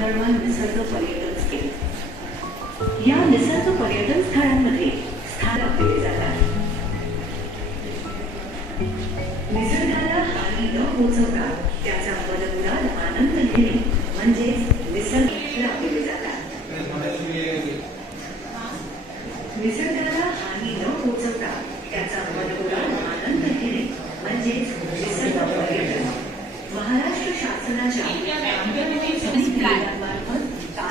कातळवाल निसर्ग पर्यटन स्थळ. या निसर्ग पर्यटन स्थळांमध्ये स्थानक दिले जातात. निसर्गाला हानी न पोहोचवता त्याचा मनमुराद आनंद घेणे म्हणजेच निसर्ग दिले जातात. निसर्गाला हानी न पोहोचवता त्याचा मनमुराद आनंद घेणे म्हणजेच निसर्ग पर्यटन. महाराष्ट्र शासनाच्या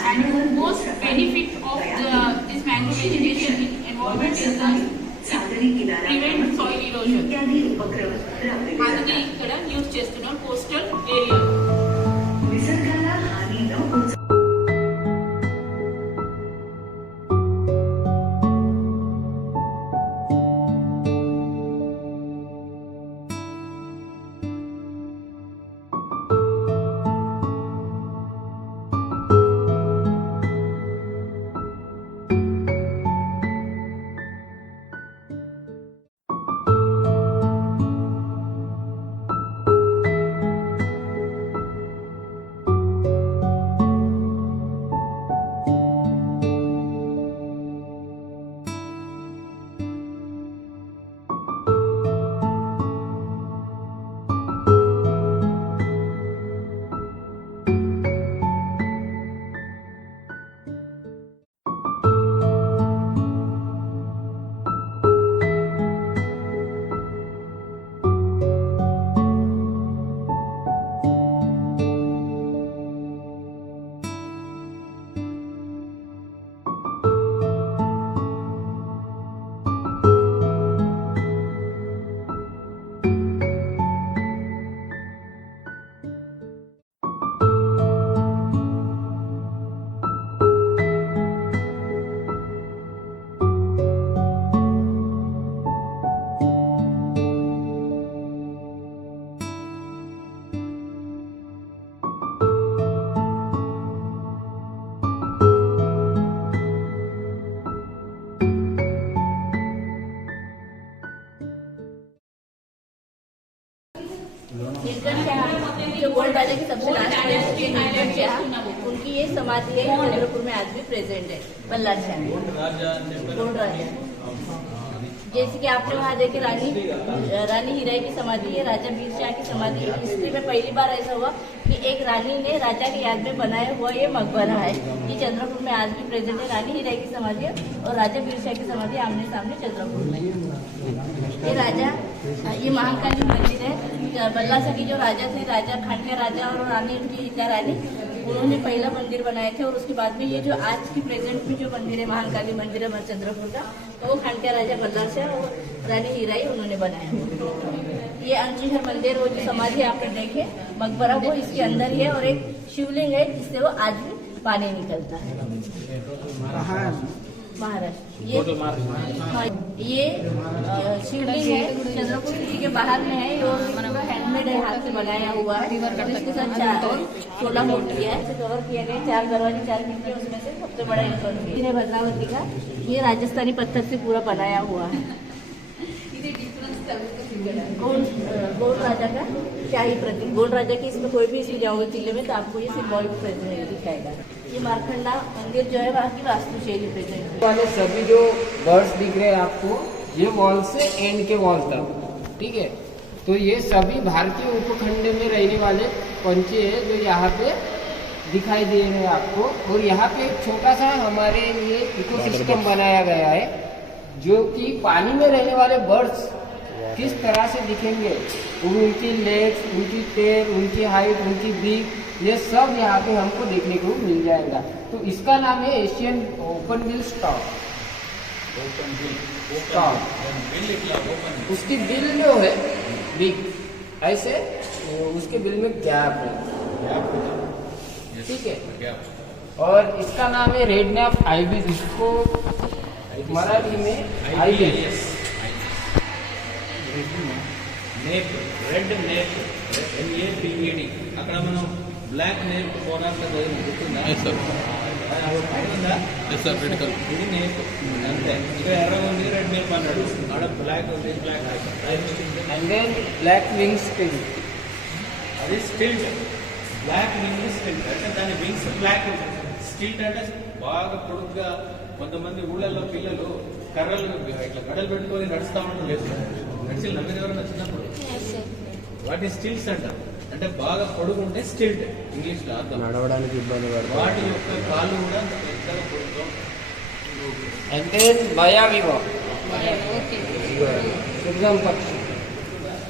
and most benefit of this mangrove vegetation environment is the prevent soil erosion. అందుకే ఇక్కడ యూజ్ చేస్తున్నారు కోస్టల్ ఏరియా. నిసర్గాला हानी न पोहोचवता जो गोल्ड राजा की सबसे लास्ट उनकी ये समाधि है चंद्रपुर में आज भी प्रेजेंट है. बल्लार शाह गोल्ड राजा. जैसे कि आपने वहाँ देखे रानी हीराई की समाधि है, राजा वीर शाह की समाधि है. हिस्ट्री में पहली बार ऐसा हुआ कि एक रानी ने राजा की याद में बनाया हुआ ये मकबरा है. ये चंद्रपुर में आज भी प्रेजेंट है. रानी हीराई की समाधि है और राजा वीर शाह की समाधि आमने सामने चंद्रपुर में. ये राजा ये महाकाली मंदिर है. बल्ला शाह की जो राजा थे, राजा खानका राजा और रानी उनकी हिता रानी, उन्होंने पहला मंदिर बनाए थे. और उसके बाद में ये जो आज की प्रेजेंट में जो मंदिर है महाकाली मंदिर है चंद्रपुर का, तो वो खानका राजा बल्ला शाह और रानी हीराई उन्होंने बनाया. ये अंचिहर मंदिर वो जो समाधि आपने देखे मकबरा वो इसके अंदर ही है. और एक शिवलिंग है जिससे वो आज भी पानी निकलता है. महाराष्ट्र ये शिवलिंग है चंद्रपुर सिटी के बाहर में है. और हैंडमेड है, हाथ से बनाया हुआ है. इसके साथ 16 मूर्ति है कवर किया गया. 4 दरवाजे 4 खिड़की, उसमें से सबसे बड़ा है भद्रावती का. ये राजस्थानी पत्थर से पूरा बनाया हुआ है. गोल्ड राजा का शाही प्रतीक. गोल्ड राजा की इसमें कोई भी इसमें जाओगे किले में तो आपको ये सिंबॉलिक प्रेजेंट दिखाएगा. ये मारखंडा मंदिर जो है वहाँ की वास्तुशैली प्रेजेंट वाले सभी जो बर्ड्स दिख रहे हैं आपको, ये वॉल से एंड के वॉल तक, ठीक है. तो ये सभी भारतीय उपखंड में रहने वाले पंछी है जो यहाँ पे दिखाई दे रहे हैं आपको. और यहाँ पे एक छोटा सा हमारे लिए इकोसिस्टम बनाया गया है जो कि पानी में रहने वाले बर्ड्स किस तरह से दिखेंगे, उनकी लेग्स, उनकी टेल, उनकी हाइट, उनकी बीक, ये सब यहाँ पे हमको देखने को मिल जाएगा. तो इसका नाम है एशियन ओपन बिल स्टॉक. उसकी बिल जो है बिग ऐसे, उसके बिल में गैप है, ठीक है. और इसका नाम है रेड नैप आईबी. इसको मराठी में आईबी రెడ్ నేప్ NAPED. అక్కడ మనం బ్లాక్ నేప్ కోనార్క్ గుర్తుందా? ఇది నేప్ అంతే. ఇక్కడ ఎర్రగా ఉంది రెడ్ నేప్ అన్నాడు, ఆడ బ్లాక్ ఉంది. బ్లాక్ వింగ్స్ అది స్టిల్ట్. బ్లాక్ వింగ్ స్టిల్ట్ అంటే దాని వింగ్స్ బ్లాక్ స్టిల్ట్ అంటే బాగా పొడుగ్గా కొంతమంది ఊళ్ళల్లో పిల్లలు కర్రలు ఇట్లా గడలు పెట్టుకొని నడుస్తా ఉంటారు లేదు నడిచి నమ్మిన ఎవరైనా చిన్నప్పుడు వాటి స్టిల్స్ అంటారు అంటే బాగా పొడుగు ఉంటే స్టిల్ట్ ఇంగ్లీష్ లో అర్థం నడవడానికి ఇబ్బంది పడుతుంది వాటి యొక్క కాళ్ళు కూడా పెద్దగా పొడుగు and then Maya Viva Okay. exam పక్షి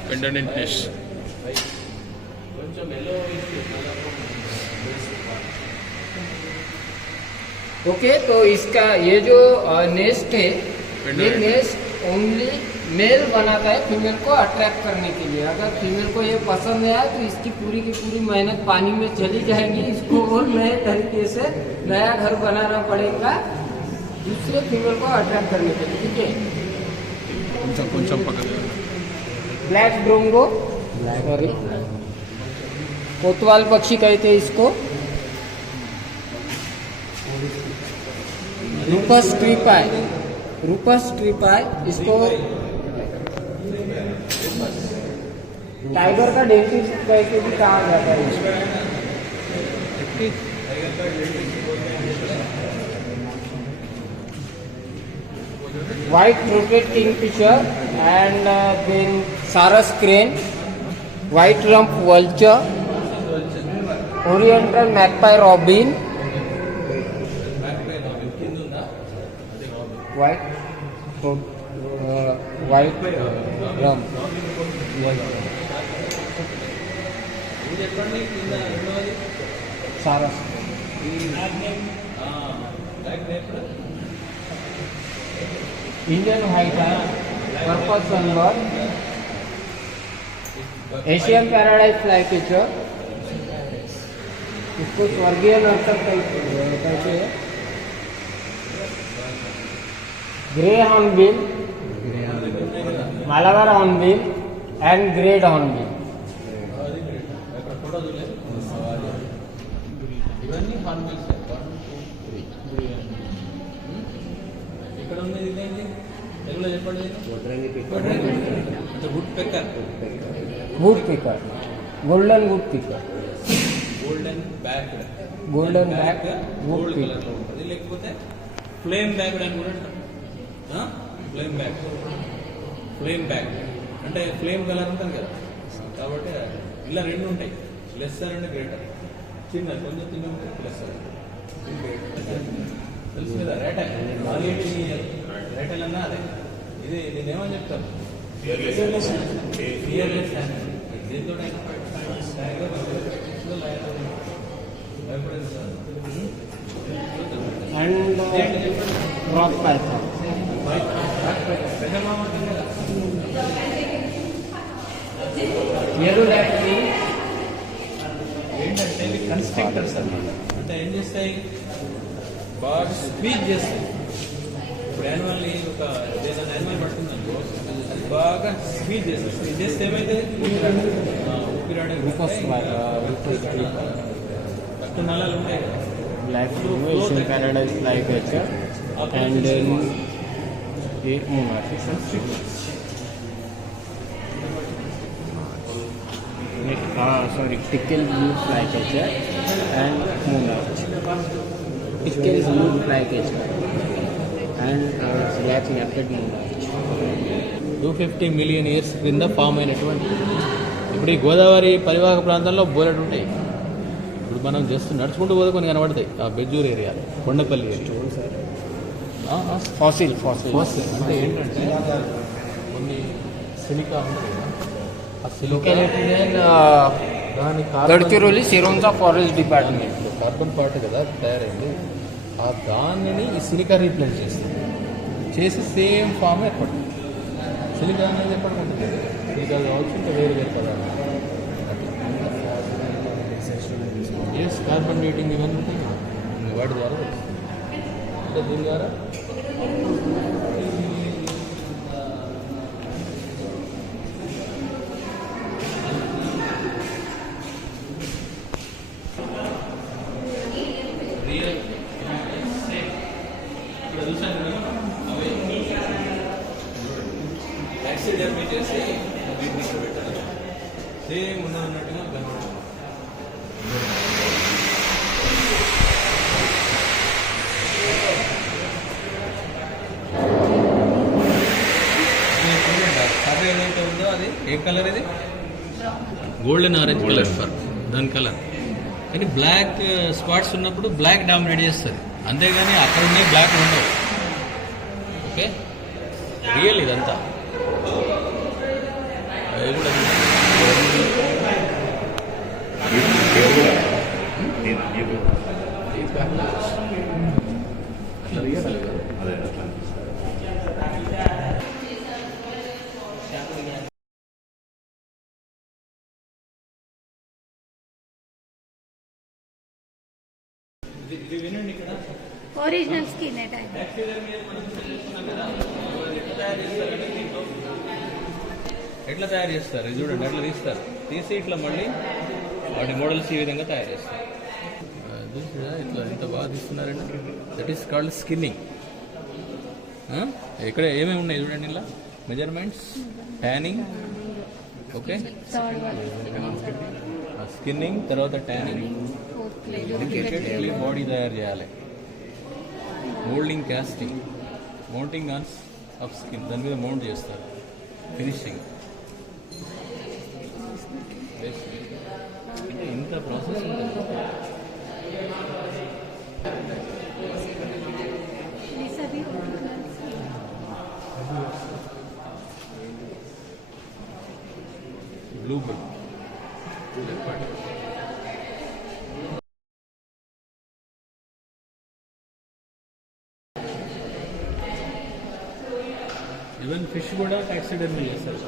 Pendant in fish. కొంచెం ఎల్లో ओके तो इसका ये जो नेस्ट है ये नेस्ट ओनली मेल बनाता है फीमेल को अट्रैक्ट करने के लिए अगर फीमेल को ये पसंद है तो इसकी पूरी की पूरी मेहनत पानी में चली जाएगी इसको और नए तरीके से नया घर बनाना पड़ेगा दूसरे फीमेल को अट्रैक्ट करने के लिए ठीक है కొంచెం పక్కన ब्लैक ड्रोंगो सॉरी कोतवाल पक्षी कहते हैं इसको रूपस ट्रिपाई इसको टाइगर का डेंटिस्ट कह के भी कहा जाता है इसको white throated kingfisher and then sarus crane, white rump vulture, oriental magpie robin, white white rump ఇది చెప్పండి కింద రెండవది sarus బ్లాక్ నేపుడు Indian white eye, purple sunbird, Asian paradise flycatcher, इसको स्वर्गीय नर्सर कहते हैं, grey hornbill, Malabar hornbill and grade hornbill. అక్కడ ఫోటో చూడలేదు ఇవన్నీ హార్న్బిల్స్ 1 2 3 ఇక్కడ ఉన్నది ఇదేంటి తెలుగులో చెప్పండి అంటే woodpecker woodpecker, golden woodpecker, golden back Golden back gold woodpecker. Colour లో ఉంటుంది లేకపోతే ఫ్లేమ్ బ్యాక్ అని కూడా అంటాం ఫ్లేమ్ బ్యాక్ అంటే ఫ్లేమ్ కలర్ ఉంటుంది కదా కాబట్టి ఇలా రెండు ఉంటాయి లెస్సర్ అండ్ గ్రేటర్ చిన్న కొంచెం చిన్న ఉంటుంది లెస్సర్ తెలుసు కదా రేటల్ రేటల్ అన్నా అదే ఇది నేనేమని చెప్తాను ఫియర్లెస్ దీంతో and rock python. Yellow lapwing, ఏంటంటే ఇవి కన్స్ట్రక్టర్స్ అన్నమాట అంటే ఏం చేస్తాయి బాగా స్పీచ్ చేస్తాయి ఇప్పుడు యానిమల్ని ఒక ఏదైనా యానిమల్ పడుతుందనుకో అది బాగా స్పీచ్ చేస్తుంది స్పీచ్ చేస్తే ఏమైతే ఊపిరాడే ఫస్ట్ నలాలు ఉంటాయి కదా black Asian paradise flycatcher, and then a monarch. Sorry, tickle blue flycatcher and monarch. Tickle blue flycatcher and black naped monarch. 250 million years క్రింద ఫామ్ అయినటువంటి ఇప్పుడు ఈ గోదావరి పరివాహక ప్రాంతాల్లో బోలెడు ఉంటాయి ఇప్పుడు మనం జస్ట్ నడుచుకుంటూ పోతే కొన్ని కనబడతాయి ఆ బెజ్జూర్ ఏరియాలో కొండపల్లి ఏరియా Fossil. అంటే ఏంటంటే కొన్ని సిలికా ఉంటాయి కదా, ఆ సిలికా Located in దాని Gadchiroli, Sironsa Forest Department. Carbon part కదా తయారైంది ఆ దానిని ఈ సిలికా రీప్లేస్ చేస్తుంది చేసి సేమ్ ఫామ్ ఏర్పడుతుంది సిలికా అనేది ఎప్పటికుంటుంది సిలికా కావచ్చు ఇంకా వేరు వేరు పదాలు ఎస్ కార్బన్ డేటింగ్ ఇవన్నీ ఉంటాయి కదా, వాటి ద్వారా వస్తుంది అంటే దీని ద్వారా రియల్ ఇక్కడ చూసాను కదా యాక్సిడెంట్ చేసి వీటిని ఇక్కడ పెట్టాలి సేమ్ ఉన్నట్టుగా కనబడుతుంది కలర్ ఇది గోల్డెన్ ఆరెంజ్ కలర్ ఫర్ దాని కలర్. కానీ బ్లాక్ స్పాట్స్ ఉన్నప్పుడు బ్లాక్ డామినేట్ చేస్తుంది, అంతేగాని అక్కడ ఉండే బ్లాక్ ఉండవు. ఓకే, రియల్ ఇదంతా. అది కూడా ఇది వినండి. ఇక్కడ ఒరిజినల్ స్కిన్ టైప్ ఎట్లా తయారు చేస్తారు ఇది చూడండి. అట్లా తీస్తారు, తీసి ఇట్లా మళ్ళీ వాటి మోడల్స్ ఈ విధంగా తయారు చేస్తారు. చూసారా ఇట్లా ఎంత బాగా తీస్తున్నారండి. That is called skinning. ఇక్కడ ఏమేమి ఉన్నాయి చూడండి, ఇలా మెజర్మెంట్స్, ట్యానింగ్. ఓకే, స్కిన్నింగ్ తర్వాత ట్యానింగ్, బాడీ తయారు చేయాలి. Moulding, casting, mounting on of skin, దాని మీద మౌంట్ చేస్తారు. ఫినిషింగ్, ఇంత ప్రాసెస్ ఉంటుంది. బ్లూ బుల్ ఈవెన్ ఫిష్ కూడా టాక్సిడర్మీ చేస్తారు.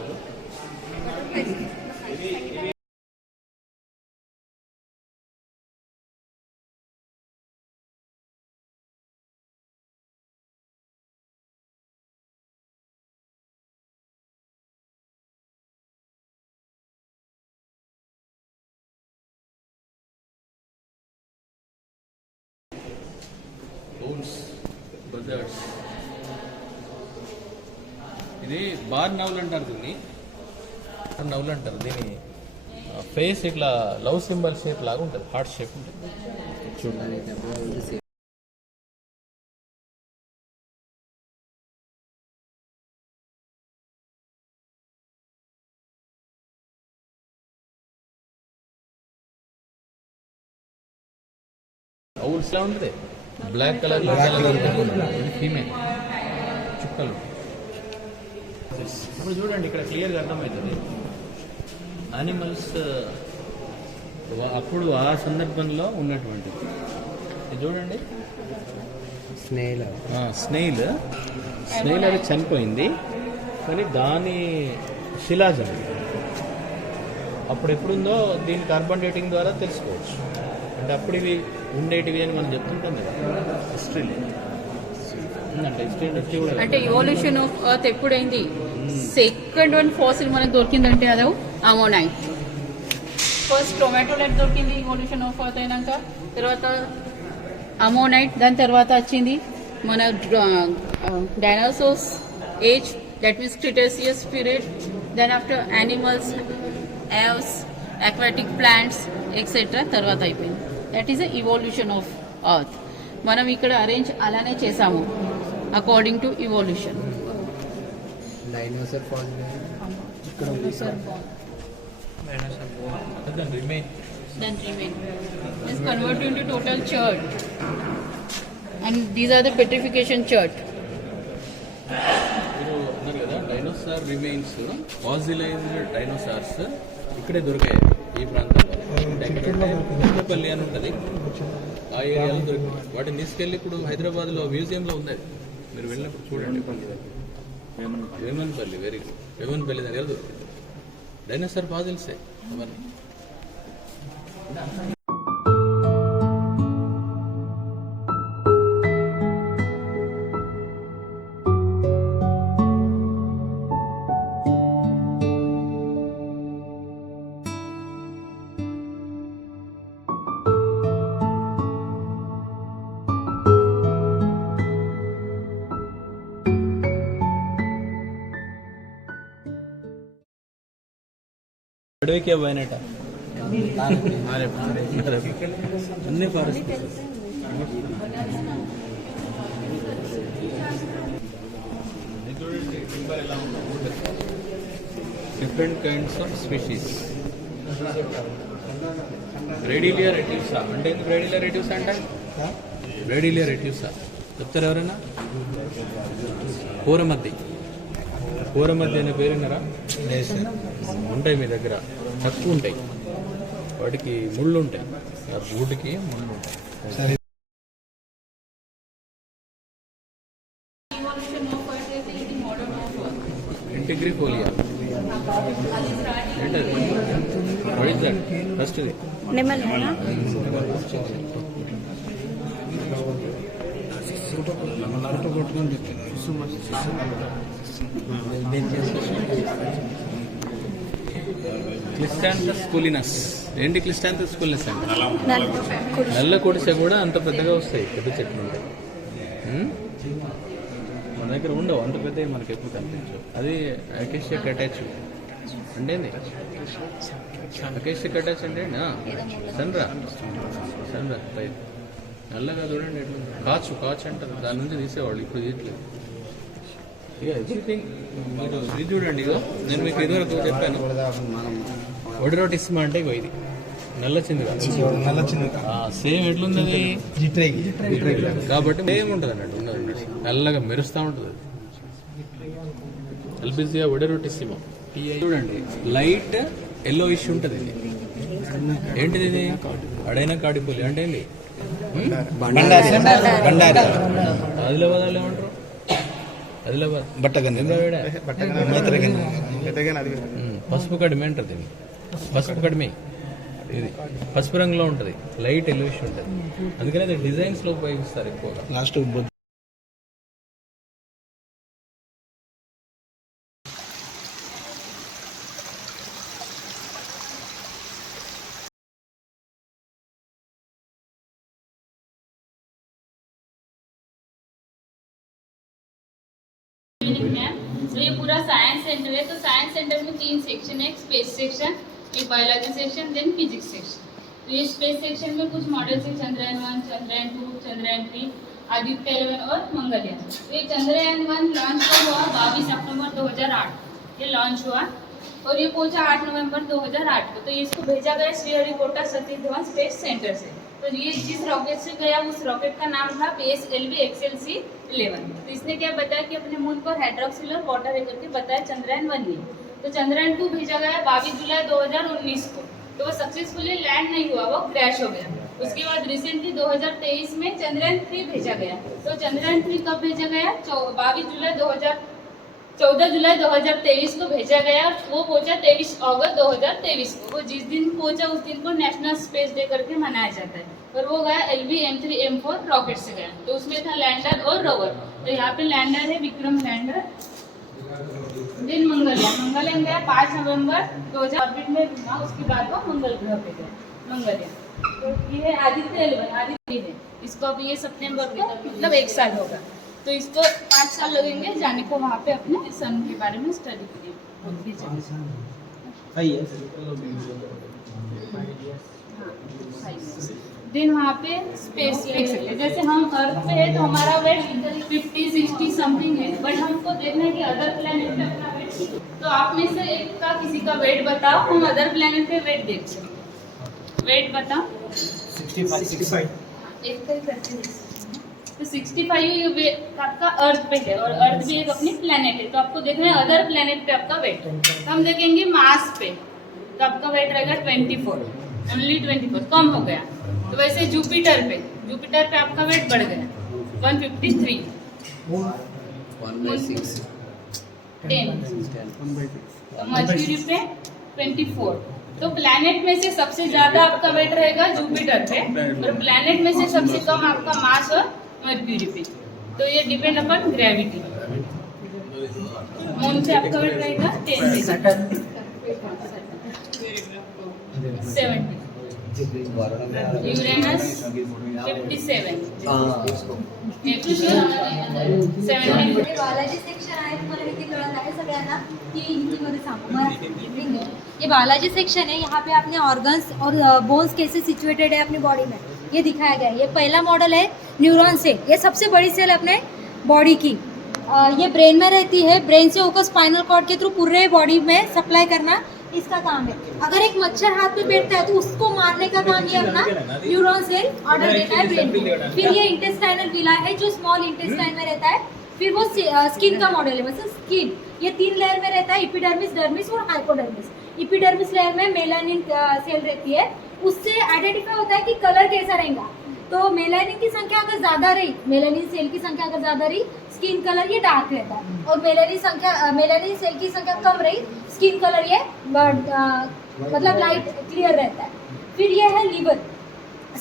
బజార్స్, ఇది బార్ నవ్వులు అంటారు, దీన్ని నవ్వులు అంటారు. దీని ఫేస్ ఇట్లా లవ్ సింబల్ షేప్ లాగా ఉంటుంది, హార్ట్ షేప్ ఉంటుంది చూడండి. ఔల్స్ లా ఉంటుంది, బ్లాక్ కలర్ ఫీమేల్ చుక్కలు. ఇప్పుడు చూడండి, ఇక్కడ క్లియర్గా అర్థమవుతుంది యానిమల్స్ అప్పుడు ఆ సందర్భంలో ఉన్నటువంటిది. ఇది చూడండి, స్నేల్ అది చనిపోయింది, కానీ దాని శిలాజం అప్పుడు ఎప్పుడుందో దీని కార్బన్ డేటింగ్ ద్వారా తెలుసుకోవచ్చు. అంటే అప్పుడు ఇవి ఉండేటివి అని మనం చెప్తుంటాం కదా హిస్టరీలో. అంటే ఇవల్యూషన్ ఆఫ్ ఎర్త్ ఎప్పుడైంది? సెకండ్ వన్ ఫాసిల్ మనకు దొరికిందంటే అదే అమోనైట్. ఫస్ట్ టొమాటోలైట్ దొరికింది ఇవల్యూషన్ ఆఫ్ ఎర్త్ అయినాక, తర్వాత అమోనైట్, దాని తర్వాత వచ్చింది మన dinosaurs age, that means Cretaceous period. Then after animals, ఎవ్స్, aquatic plants etc. తర్వాత అయిపోయింది. That is the evolution of earth. మనం ఇక్కడ అరేంజ్ అలానే చేసాము according to evolution. Dinosaur fall then remain is converted into total chert, and these are the petrification chert. మీరు అన్నారు కదా డైనోసార్ రిమైన్స్, ఫాసిలైజ్డ్ డైనోసార్స్ ఇక్కడే దొరికాయి ఈ ప్రాంతంలో. పెద్దపల్లి అని ఉంటుంది, ఆ ఏరియాలో దొరికాయి. వాటిని తీసుకెళ్ళి ఇప్పుడు హైదరాబాద్లో మ్యూజియంలో ఉంది, మీరు వెళ్ళినప్పుడు చూడండి. వేమన్పల్లి, వెరీ గుడ్, వేమన్పల్లి దగ్గర దొరికింది. డైనోసార్ ఫాసిల్సే అవన్నీ. అడవికి పోయినట అన్ని ఫారెస్ట్. చూడండి టింబర్ ఎలా ఉందో. Different kinds of species. Bridelia retusa అంటే ఎందుకు బ్రైడిలియా రెట్యూసా అంటే? బ్రైడిలియా రెట్యూసా చెప్తారు ఎవరైనా? కోరమద్ది. కోరమద్ది అనే పేరు విన్నారా? ఉంటాయి మీ దగ్గర, తక్కువ ఉంటాయి, వాటికి ముళ్ళు ఉంటాయి, ఆ బూటికి ముళ్ళు ఉంటాయి. ఇంటిగ్రిఫోలియా ఏంటది? What is that? ఫస్ట్ ఇది नेमल है ना? క్లిస్టాంథస్ కూలినస్. ఏంటి క్లిస్టాంథస్ కూలినస్ అంటే? నల్ల కొడిసె కూడా అంత పెద్దగా వస్తాయి, పెద్ద చెట్లు ఉంటాయి. మన దగ్గర ఉండవు అంత పెద్దవి, మనకి ఎక్కువ కనిపించవు. అది అకేషియా కటాచు అంటే ఏంది? అకేషియా కటాచు అంటే సన్రా రైట్. నల్లగా చూడండి ఎట్లా కాచు అంటారు, దాని నుంచి తీసేవాళ్ళు, ఇప్పుడు తీయట్లేదు. ఇక ఎవ్రీథింగ్ మీరు ఇది చూడండి. ఇగో నేను మీకు ఇదివరకు చెప్పాను, ఒడిరోటిస్మా అంటే ఇగో ఇది నల్ల చిందుగా సేమ్ ఎట్లుంది అది? కాబట్టి సేమ్ ఉంటుంది అన్నట్టు, ఉన్నది నల్లగా మెరుస్తూ ఉంటుంది. అల్బిజియా ఒడిరోటిస్మా చూడండి, లైట్ ఎల్లో ఇష్యూ ఉంటుంది. ఇది ఏంటిది? ఇది అడైనా కాడిపోలి అంటే ఏంటి? ఆదిలాబాద్ వాళ్ళు ఏమంటారు? ఆదిలాబాద్ పసుపు కడిమి అంటారు దీన్ని. పసుపు కడిమి ఇది పసుపు రంగులో ఉంటుంది, లైట్ ఎల్లోయిష్ ఉంటుంది. అందుకని అది డిజైన్స్ లో ఉపయోగిస్తారు ఎక్కువగా. లాస్ట్ तो ये पूरा साइंस सेंटर है. तो साइंस सेंटर में 3 सेक्शन है, एक स्पेस सेक्शन, एक biology section, then physics section. तो ये स्पेस सेक्शन में कुछ मॉडल है, चंद्रयान 1, चंद्रयान 2, चंद्रयान 3, आदित्य 11 और मंगलयान. तो ये चंद्रयान 1 लॉन्च कब हुआ? 22 अक्टूबर 2008 ये लॉन्च हुआ और ये पहुंचा 8 नवंबर 2008 को. तो इसको भेजा गया श्रीहरिकोटा सतीश धवन स्पेस सेंटर से. तो ये जिस रॉकेट से गया उस रॉकेट का नाम था PSLV XLC-11. तो इसने क्या बताया कि अपने मून पर हाइड्रोक्सिल और वाटर है करके बताया चंद्रयान 1 ने. तो चंद्रयान 2 भेजा गया 22 जुलाई 2019 को. तो वो सक्सेसफुली लैंड नहीं हुआ, वो क्रैश हो गया. उसके बाद रिसेंटली 2023 में चंद्रयान 3 भेजा गया. तो चंद्रयान 3 कब भेजा गया? 14 जुलाई 2023 को भेजा गया और वो पहुंचा 23 अगस्त 2023 को. वो जिस दिन पहुंचा उस दिन को नेशनल स्पेस डे करके मनाया जाता है. और वो गया LV M3 M4 रॉकेट से गया. तो उसमें था लैंडर और रोवर. तो यहाँ पे लैंडर है विक्रम लैंडर. दिन मंगलयान गया 5 नवंबर 2000 ऑर्बिट में घूमा. उसके बाद वो मंगल ग्रह पे गया मंगलयान. तो ये आदित्य 11 आदित्य है. इसको अब ये सितंबर को मतलब 1 साल होगा. तो इसको 5 साल लगेंगे जाने को वहाँ पे अपने सन के बारे में स्टडी करिए. दिन वहाँ पे स्पेस देख सकते हैं. जैसे हम अर्थ पे है तो हमारा वेट 50-60 समथिंग है, बट हमको देखना है कि अदर प्लेनेट पे अपना वेट. तो आप में से एक का किसी का वेट बताओ, हम अदर प्लेनेट पे वेट देख सकते. वेट बताओ. 65 एक करते हैं. तो 65 ये आपका अर्थ पे है और अर्थ भी एक अपनी प्लेनेट है. तो आपको देखना है अदर प्लेनेट पे आपका वेट. तो हम देखेंगे मार्स पे तो आपका वेट रहेगा 24, ओनली 24, कम हो गया. तो वैसे जुपिटर पे आपका वेट बढ़ गया 153, 1/6, 10. तो मर्क्यूरी पे 24. तो प्लैनेट में से सबसे ज्यादा आपका वेट रहेगा जुपिटर पे और प्लैनेट में से सबसे कम आपका मार्स और मर्क्यूरी पे. तो ये डिपेंड अपॉन ग्रेविटी. मून पे आपका वेट रहेगा 10, 70. यूरेनस 57. बायोलॉजी सेक्शन आहे, तुम्हाला किती कळत आहे सगळ्यांना की हिंदीमध्ये सांगू मराठी. ये बायोलॉजी सेक्शन है, यहाँ पे अपने ऑर्गन्स और बोन्स कैसे सिचुएटेड है अपनी बॉडी में ये दिखाया गया है. ये पहला मॉडल है न्यूरॉन से. ये सबसे बड़ी सेल अपने बॉडी की ये ब्रेन में रहती है, ब्रेन से होकर स्पाइनल कॉर्ड के थ्रू पूरे बॉडी में सप्लाई करना इसका काम है। अगर एक मच्छर हाथ में बैठता है तो उसको मारने का काम ये अपना न्यूरॉन सेल ऑर्डर देता है ब्रेन को। फिर ये इंटेस्टाइनल विला है जो स्मॉल इंटेस्टाइन में रहता है। फिर वो स्किन का मॉडल है, मतलब स्किन ये 3 लेयर में रहता है, एपिडर्मिस, डर्मिस और हाइपोडर्मिस। एपिडर्मिस लेयर में मेलानिन सेल रहती है, उससे आइडेंटिफाई होता है कि कलर कैसा रहेगा। तो मेलानिन की संख्या अगर ज्यादा रही, मेलानिन सेल की संख्या अगर ज्यादा रही, स्किन कलर ये डार्क रहता है। और मेलानिन सेल की संख्या कम रही, स्किन कलर ये मतलब लाइट क्लियर रहता है। फिर ये है लीवर,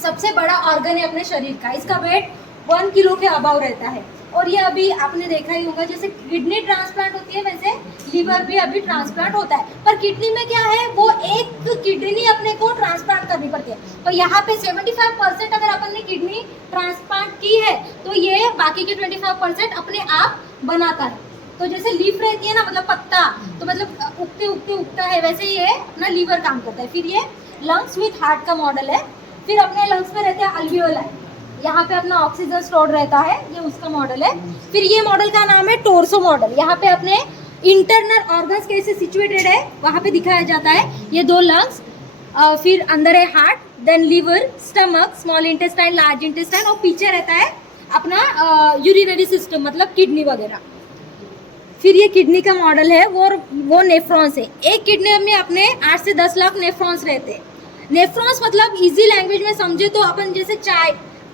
सबसे बड़ा ऑर्गन है अपने शरीर का। इसका वेट 1 किलो के अबाव रहता है। और ये अभी आपने देखा ही होगा, जैसे किडनी ट्रांसप्लांट होती है वैसे लीवर भी अभी ट्रांसप्लांट होता है। पर किडनी में क्या है, वो एक किडनी अपने को ट्रांसप्लांट करनी पड़ती है। तो यहाँ पे 75% अगर अपन ने किडनी ट्रांसप्लांट की है तो ये बाकी के 25% अपने आप बनाता है। तो जैसे लीफ रहती है ना, मतलब पत्ता, तो मतलब उगते उगते उगता है, वैसे ही ये अपना लीवर काम करता है। फिर ये लंग्स विथ हार्ट का मॉडल है। फिर अपने लंग्स में रहते हैं अल्वियोलाई, यहाँ पे अपना ऑक्सीजन स्टोर रहता है, ये उसका मॉडल है। फिर ये मॉडल का नाम है टोर्सो मॉडल। यहाँ पे अपने इंटरनल ऑर्गन्स कैसे सिचुएटेड है वहाँ पे दिखाया जाता है। ये 2 लंग्स, फिर अंदर है heart, then liver, stomach, small intestine, large intestine, और पीछे रहता है अपना यूरिनरी सिस्टम, मतलब किडनी वगैरह। फिर ये किडनी का मॉडल है, वो नेफ्रॉन्स है। एक किडनी में अपने 8 से 10 लाख नेफ्रॉन्स रहते हैं। नेफ्रॉन्स मतलब इजी लैंग्वेज में समझे तो अपन जैसे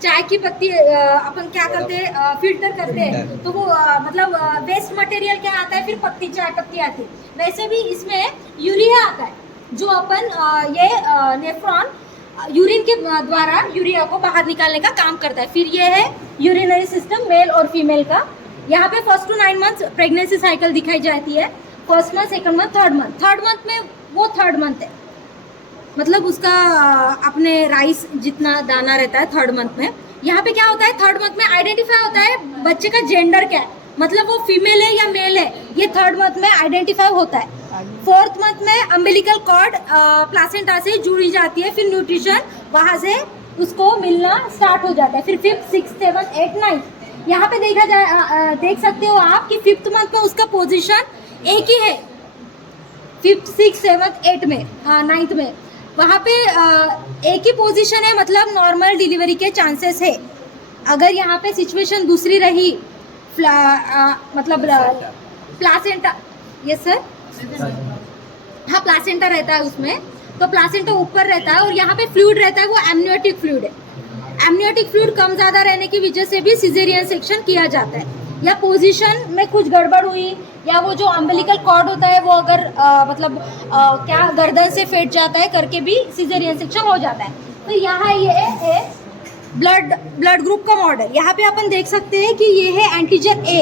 चाय की पत्ती अपन क्या करते हैं, फिल्टर करते हैं, तो वो मतलब वेस्ट मटेरियल क्या आता है, फिर पत्ती, चाय पत्ती आती है। वैसे भी इसमें यूरिया आता है, जो अपन ये नेफ्रॉन यूरिन के द्वारा यूरिया को बाहर निकालने का काम करता है। फिर ये है यूरिनरी सिस्टम मेल और फीमेल का। यहाँ पे 1 to 9 मंथ प्रेगनेंसी साइकिल दिखाई जाती है। 1st month, 2nd month, 3rd month. 3rd month में वो 3rd मंथ है, मतलब उसका अपने राइस जितना दाना रहता है 3rd मंथ में। यहाँ पे क्या होता है, 3rd मंथ में आइडेंटिफाई होता है बच्चे का जेंडर क्या है, मतलब वो फीमेल है या मेल है, ये 3rd मंथ में आइडेंटिफाई होता है। 4th मंथ में अम्बिलिकल कॉर्ड प्लासेंटा से जुड़ी जाती है, फिर न्यूट्रिशन वहाँ से उसको मिलना स्टार्ट हो जाता है। फिर 5th, 6th, 7th, 8th, 9th यहाँ पे देख सकते हो आप कि 5th मंथ में उसका पोजीशन एक ही है, 5th, 6th, 7th, 8th में, 9th में वहाँ पे एक ही पोजीशन है, मतलब नॉर्मल डिलीवरी के चांसेस है। अगर यहाँ पे सिचुएशन दूसरी रही, मतलब प्लासेंटा, यस सर, हाँ प्लासेंटा रहता है उसमें, तो प्लासेंटा ऊपर रहता है और यहाँ पे फ्लूइड रहता है, वो एमनियोटिक फ्लूइड है। एमनियोटिक फ्लूइड कम ज़्यादा रहने की वजह से भी सिजेरियन सेक्शन किया जाता है, या पोजीशन में कुछ गड़बड़ हुई, या वो जो अम्बिलिकल कॉर्ड होता है वो अगर मतलब क्या गर्दन से फेट जाता है करके भी सिजेरियन सेक्शन हो जाता है। तो यहाँ ये है ब्लड ग्रुप का मॉडल। यहाँ पे अपन देख सकते हैं कि ये है एंटीजन ए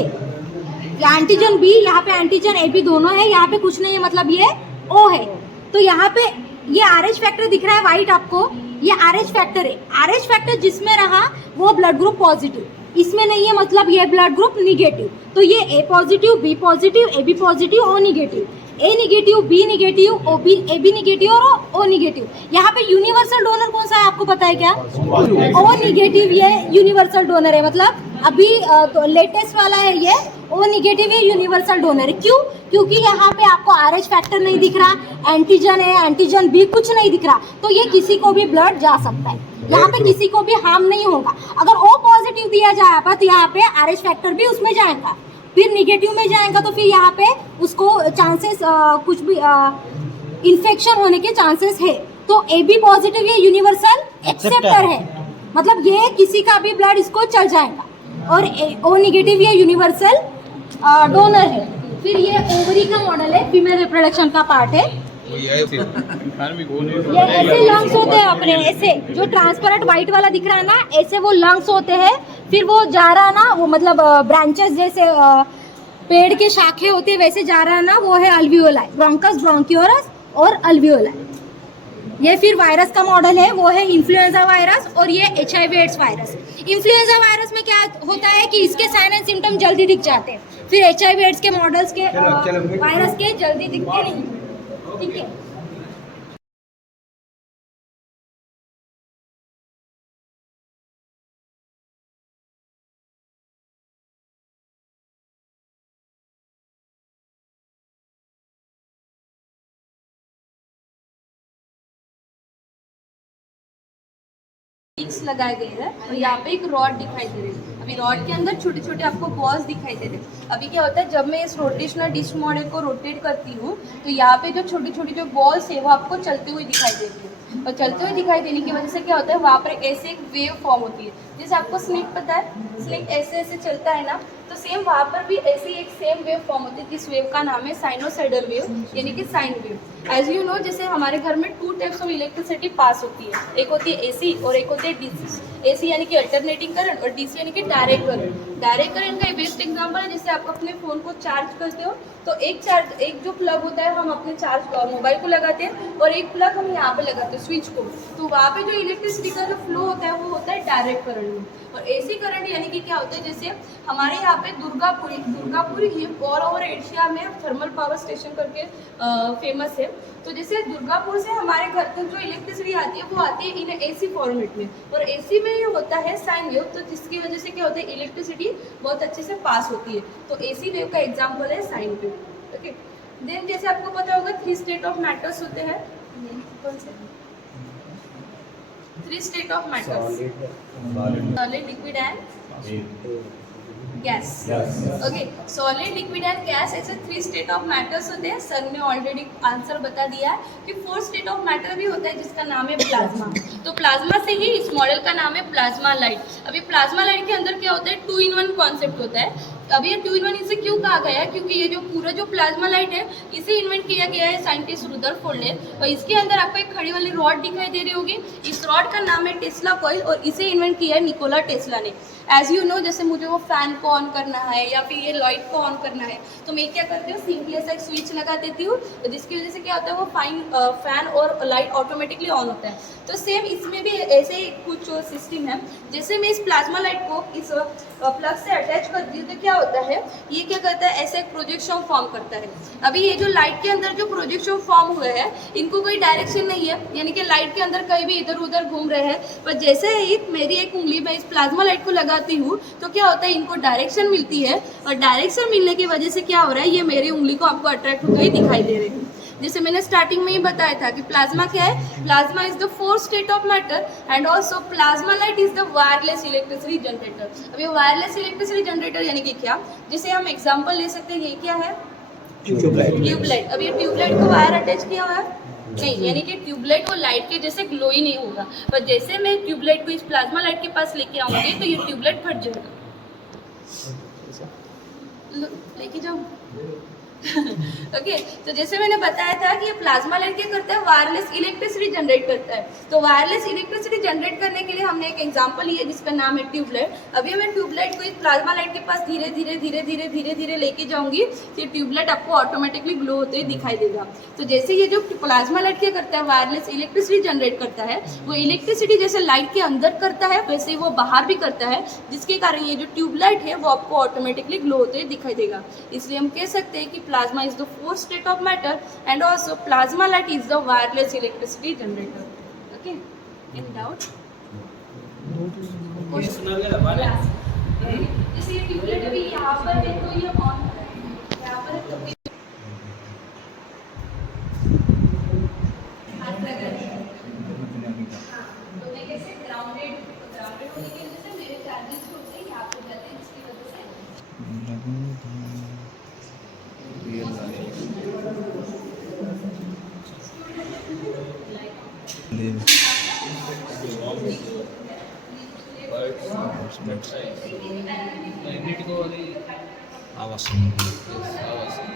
या एंटीजन बी, यहाँ पे एंटीजन ए बी दोनों है, यहाँ पे कुछ नहीं है, मतलब ये ओ है। तो यहाँ पे ये RH फैक्टर दिख रहा है वाइट आपको, ये RH फैक्टर है। RH फैक्टर जिसमें रहा वो ब्लड ग्रुप पॉजिटिव, इसमें नहीं है, मतलब ये ब्लड ग्रुप निगेटिव। तो ये A positive, B positive, AB positive, O negative, A negative, B negative, AB negative और O निगेटिव। यहाँ पे यूनिवर्सल डोनर कौन सा है आपको पता है क्या? O निगेटिव ये यूनिवर्सल डोनर है, मतलब अभी तो लेटेस्ट वाला है ये O निगेटिव ये यूनिवर्सल डोनर है। क्यों? क्योंकि यहाँ पे आपको RH फैक्टर नहीं दिख रहा, एंटीजन है, एंटीजन B कुछ नहीं दिख रहा, तो ये किसी को भी ब्लड जा सकता है, यहाँ पे किसी को भी हार्म नहीं होगा। अगर O पॉजिटिव दिया जाएगा तो यहाँ पे RH फैक्टर भी उसमें जाएगा, फिर निगेटिव में जाएगा तो फिर यहाँ पे उसको चांसेस कुछ भी इन्फेक्शन होने के चांसेस है। तो AB पॉजिटिव ये यूनिवर्सल एक्सेप्टर है, मतलब ये किसी का भी ब्लड इसको चल जाएगा, और O निगेटिव ये यूनिवर्सल डोनर है। फिर ये ओवरी का मॉडल है, फीमेल रिप्रोडक्शन का पार्ट है। ये ऐसे लंग्स होते हैं अपने, ऐसे जो ट्रांसपेरेंट व्हाइट वाला दिख रहा है ना, ऐसे वो लंग्स होते हैं। फिर वो जा रहा ना, वो मतलब ब्रांचेस जैसे पेड़ के शाखे होते हैं वैसे जा रहा ना, वो है अल्वियोलाई, ब्रोंकस, ब्रोंकियोरस और अल्वियोलाई। ये फिर वायरस का मॉडल है, वो है इन्फ्लुएंजा वायरस और ये HIV AIDS virus. Influenza virus में क्या होता है कि इसके साइन एंड सिम्टम जल्दी दिख जाते हैं, फिर HIV एड्स के मॉडल्स के वायरस के जल्दी दिखते नहीं। ठीक है। पिक्स लगाए गए हैं और यहाँ पे एक रॉड दिखाई दे रही है। अभी रॉड के अंदर छोटे छोटे आपको बॉल्स दिखाई दे रहे हैं। अभी क्या होता है, जब मैं इस रोटेशनल डिस्क मॉडल को रोटेट करती हूँ तो यहाँ पे जो छोटी छोटी जो बॉल्स है वो आपको चलते हुए दिखाई देती है, और चलते हुए दिखाई देने की वजह से क्या होता है, वहाँ पर ऐसे एक वेव फॉर्म होती है। जैसे आपको स्नेक पता है, स्नेक ऐसे ऐसे चलता है ना, तो सेम वहाँ पर भी ऐसी एक सेम वेव फॉर्म होती है, जिस वेव का नाम है साइनोसाइडल वेव, यानी कि sine wave. As you know, जैसे हमारे घर में 2 टाइप्स ऑफ इलेक्ट्रिसिटी पास होती है, एक होती है एसी और एक होती है डीसी। एसी यानी कि अल्टरनेटिंग करंट और डीसी यानी कि डायरेक्ट करंट। डायरेक्ट करंट का बेस्ट एग्जांपल है, जैसे आप अपने फ़ोन को चार्ज करते हो तो एक जो प्लग होता है हम अपने मोबाइल को लगाते हैं, और एक प्लग हम यहाँ पे लगाते हैं स्विच को, तो वहाँ पे जो इलेक्ट्रिसिटी का जो फ्लो होता है वो होता है डायरेक्ट करंट में। और एसी करंट यानी कि क्या होता है, जैसे हमारे यहाँ पे दुर्गापुरी ये ऑल ओवर एशिया में थर्मल पावर स्टेशन करके फेमस है। तो जैसे दुर्गापुर से हमारे घर तक जो इलेक्ट्रिसिटी आती है वो आती है इन एसी फॉर्मेट में, और एसी में ये होता है साइन वेव, तो जिसकी वजह से क्या होता है, इलेक्ट्रिसिटी बहुत अच्छे से पास होती है। तो एसी वेव का एग्जाम्पल है साइन वेव। ओके, देन जैसे आपको पता होगा 3 स्टेट ऑफ मैटर्स होते हैं। कौन से 3 state of matters? Solid, liquid and gas. Okay, solid, liquid and gas, ऐसे 3 स्टेट ऑफ मैटर्स होते हैं। सर ने ऑलरेडी आंसर बता दिया है कि 4th स्टेट ऑफ मैटर भी होता है, जिसका नाम है प्लाज्मा। तो प्लाज्मा से ही इस मॉडल का नाम है प्लाज्मा लाइट। अभी प्लाज्मा लाइट के अंदर क्या होता है, 2 in 1 कॉन्सेप्ट होता है। अब ये 2 in 1 इसे क्यों कहा गया है, क्योंकि ये जो पूरा जो प्लाज्मा लाइट है इसे इन्वेंट किया गया है साइंटिस्ट रुदरफोर्ड ने, और इसके अंदर आपको एक खड़ी वाली रॉड दिखाई दे रही होगी, इस रॉड का नाम है टेस्ला कॉइल, और इसे इन्वेंट किया है निकोला टेस्ला ने। एज यू नो, जैसे मुझे वो फैन को ऑन करना है या फिर ये लाइट को ऑन करना है, तो मैं क्या करती हूँ, सिंपली ऐसा एक स्विच लगा देती हूँ, तो जिसकी वजह से क्या होता है, वो फैन और लाइट ऑटोमेटिकली ऑन होता है। तो सेम इसमें भी ऐसे ही कुछ सिस्टम है। जैसे मैं इस प्लाज्मा लाइट को इस प्लग से अटैच करती हूँ तो क्या होता है, ये क्या करता है, ऐसे एक प्रोजेक्शन फॉर्म करता है। अभी ये जो लाइट के अंदर जो प्रोजेक्शन फॉर्म हुए हैं, इनको कोई डायरेक्शन नहीं है, यानी कि लाइट के अंदर कहीं भी इधर उधर घूम रहे हैं, पर जैसे ही मेरी एक उंगली में इस प्लाज्मा लाइट को लगाती हूँ तो क्या होता है, इनको डायरेक्शन मिलती है, और डायरेक्शन मिलने की वजह से क्या हो रहा है, ये मेरी उंगली को आपको अट्रैक्ट होते हुए दिखाई दे रहे हैं। जैसे मैंने स्टार्टिंग में ही बताया था कि प्लाज्मा क्या है, plasma is the 4th state of matter, and also plasma light is the wireless electricity generator. अब ये वायरलेस इलेक्ट्रिसिटी जनरेटर यानी कि क्या, जैसे हम एग्जांपल ले सकते हैं, ये क्या है, ट्यूबलाइट। अब ये ट्यूबलाइट को वायर अटैच किया हुआ है नहीं, यानी कि ट्यूबलाइट वो लाइट के जैसे ग्लो ही नहीं होगा, पर जैसे मैं ट्यूबलाइट को इस प्लाज्मा लाइट के पास लेके आऊंगी तो ये ट्यूबलाइट फट जाएगा। लेके जाओ। ओके, तो जैसे मैंने बताया था कि ये प्लाज्मा लाइट क्या करता है, वायरलेस इलेक्ट्रिसिटी जनरेट करता है। तो वायरलेस इलेक्ट्रिसिटी जनरेट करने के लिए हमने एक एग्जांपल लिया जिसका नाम है ट्यूबलाइट। अभी मैं ट्यूबलाइट को इस प्लाज्मा लाइट के पास धीरे धीरे लेके जाऊंगी तो ये ट्यूबलाइट आपको ऑटोमेटिकली ग्लो होते हुए दिखाई देगा। तो जैसे ये जो प्लाज्मा लाइट क्या करता है, वायरलेस इलेक्ट्रिसिटी जनरेट करता है, वो इलेक्ट्रिसिटी जैसे लाइट के अंदर करता है वैसे ही वो बाहर भी करता है, जिसके कारण ये जो ट्यूबलाइट है वो आपको ऑटोमेटिकली ग्लो होते हुए दिखाई देगा। इसलिए हम कह सकते हैं कि plasma is the 4th state of matter, and also plasma light is the wireless electricity generator. Okay, any doubt? जैसे ये ट्यूबलाइट अभी यहाँ पर है तो ये ऑन है, यहाँ पर तो तो मैं कैसे ग्राउंडेड होने की वजह से मेरे चार्जेस होते हैं यहाँ पर जाते हैं, इसकी वजह से ఎన్నిటికో అది ఆవాసం ఆవాసం